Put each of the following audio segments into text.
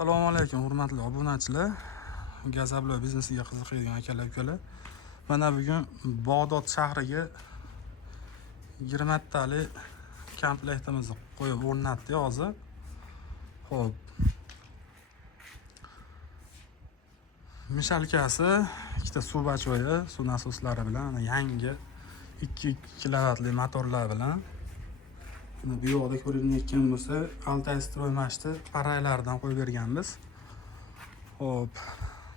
Assalomu alaykum hurmatli obunachilar, gazablar biznesiga qiziqadigan akalar ukalar. Mana bugun Bag'dod shahriga 20 talik komplektimizni qo'yib o'rnatdik hozir. Xo'p. Mishalkasi, ikkita suv bachoyi, suv nasoslari bilan yangi 2 kilovatli motorlar bilan bu yoqda ko'rinayotgan bo'lsa, Altay Stroymash'da paraylardan qo'yib berganmiz. Xo'p,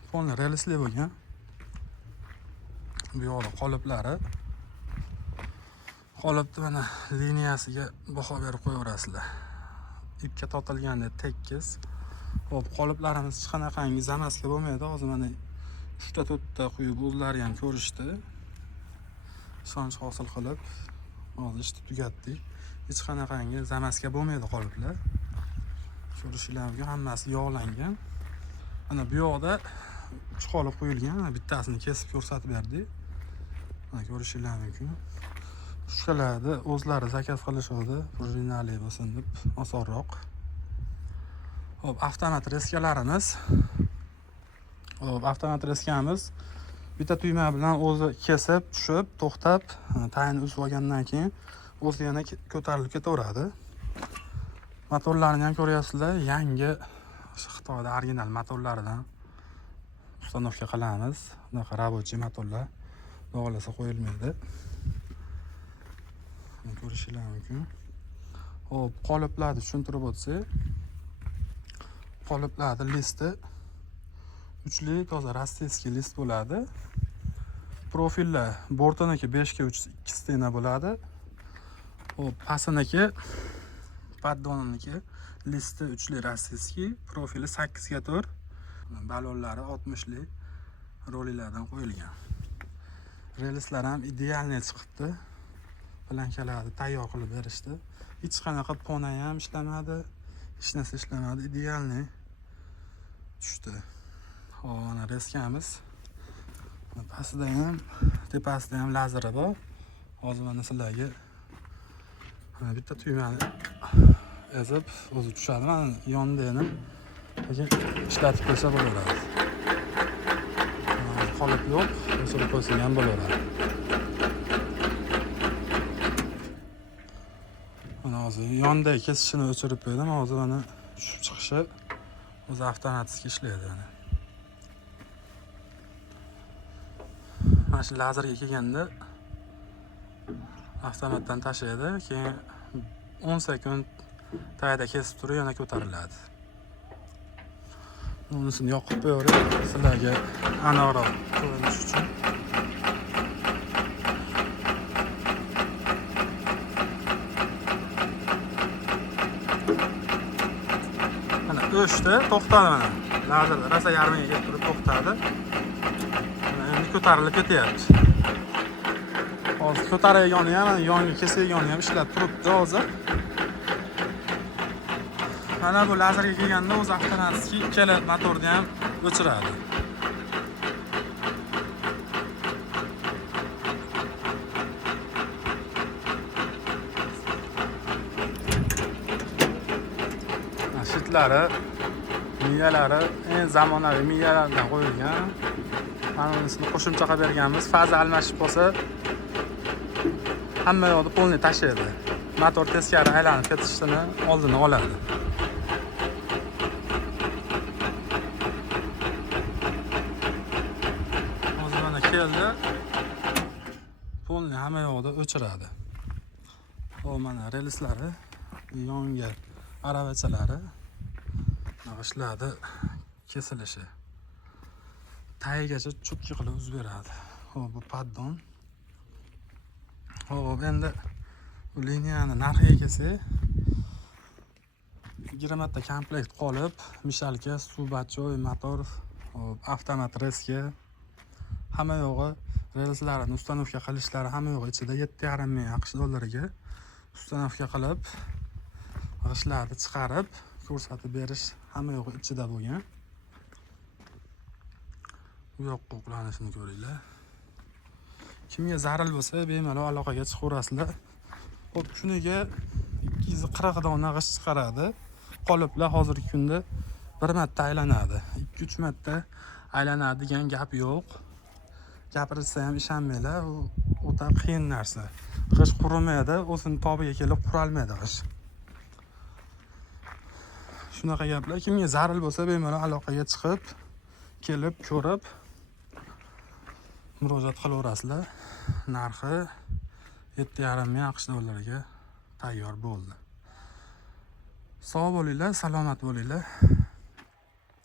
polni relsli bo'lgan. Bu yoqda qoliplari. Qolipni mana liniyasiga baho berib qo'yaverasizlar. Ipga tortilganda tekis. Xo'p, qoliplarimiz hech qanaqangi zamasga bo'lmaydi. Hozir mana 3 ta 4 ta quyib o'zlari ham ko'rishdi. Ishonch hosil qilib, hozir ishni tugatdik. Hech qanaqangi zamasga bo'lmaydi qoliplar. Ko'rishinglar mumkin, hammasi yog'langan. Mana bu yoqda 3 qolip qo'yilgan, bittasini kesib ko'rsatib berdik. Mana ko'rishinglar mumkin. Shularni o'zlari zakaz qilishadi, prujinali bo'lsin deb osonroq. Hop, avtomat reskalarimiz. Hop, avtomat reskamiz bitta tugma bilan o'zi kesib, tushib, to'xtab, tayinni uzib olgandan keyin o'zi yana ko'tarilib ketaveradi. Motorlarni ham ko'ryapsizlar, yangi Xitoyda original motorlaridan ustanovka qilamiz. Bunaqa rabochiy motorlar bog'lasa qo'yilmaydi. Ko'rishinglar mumkin. Hop, qoliplarni tushuntirib o'tsak, qoliplarning listi uchli toza rossiyskiy list bo'ladi. Profillar bortiniki 5 ga 3 2 stena bo'ladi. Hop, pastiniki paddoniki listi uchli rossiyskiy, profili 8 ga 4. Balonlari 60 lik rolilardan qo'yilgan. Relslar ham idealniy chiqibdi. Plankalarni tayyor qilib berishdi. Hech qanaqa pona ham ishlamadi, hech narsa ishlamadi, idealniy tushdi. Hop, mana reskamiz. Pastida ham, tepasida ham lazeri bor. Hozir mana sizlarga bitta tugmani ezib o'zi tushadi. Mana yonida ham ishlatib qo'ysa bo'laveradi. Qolip yo'q, o'chirib qo'ysa ham bo'laveradi. Mana hozir yonidagi kesishini o'chirib qo'ydim. Hozir mana tushib chiqishi o'zi avtomatik ishlaydi yani. Mana shu lazerga kelganda avtomatdan tashlaydi, keyin 10 sekund tayda kesib turib yana ko'tariladi. Unisini yoqib qo'yaverib, sizlarga aniqroq ko'rinish uchun. Mana o'chdi, to'xtadi mana. Lazer rosa yarmiga kelib turib to'xtadi. Endi ko'tarilib ketyapti. Hozir ko'tarayotgani ham, yonga kesayotgani ham ishlab turibdi hozir. Mana bu lazerga kelganda o'zi avtomatik ikkala motorni ham o'chiradi. Shitlari, miyalari eng zamonaviy miyalardan qo'yilgan. Mana unisini qo'shimcha qilib berganmiz. Faza almashib qolsa, hamma yoqni polni tashlaydi. Motor teskari aylanib ketishini oldini oladi. Hozir mana keldi. Polni hamma yoqda o'chiradi. Hop, mana relslari, yonga aravachalari, naqshlarni kesilishi. Tagigacha cho'tki qilib uzib beradi. Hop, bu paddon. Hop, endi bu liniyani narxiga kelsak, 20 ta komplekt qolib, mishalka, suv bachoy, motor, avtomat reska, hamma yo'g'i relslarini ustanovka qilishlari hamma yo'g'i ichida 7,5 ming AQSh dollariga ustanovka qilib, g'ishlarni chiqarib, ko'rsatib berish hamma yo'g'i ichida bo'lgan. Bu yoqqa uqlanishini ko'ringlar. Kimga zarur bo'lsa, bemalol aloqaga chiqaverasizlar. Xo'p, kuniga 240 dona g'isht chiqaradi. Qoliplar hozirgi kunda bir marta aylanadi. 2-3 marta aylanadi degan gap yo'q. Gapirsa ham ishonmanglar, u o'ta qiyin narsa. G'ish qurimaydi, o'zini tobiga kelib qurolmaydi g'ish. Shunaqa gaplar. Kimga zarur bo'lsa bemalol aloqaga chiqib, kelib ko'rib murojaat qilaverasizlar. Narxi 7,5 ming AQSh dollariga tayyor bo'ldi. Sog' bo'linglar, salomat bo'linglar.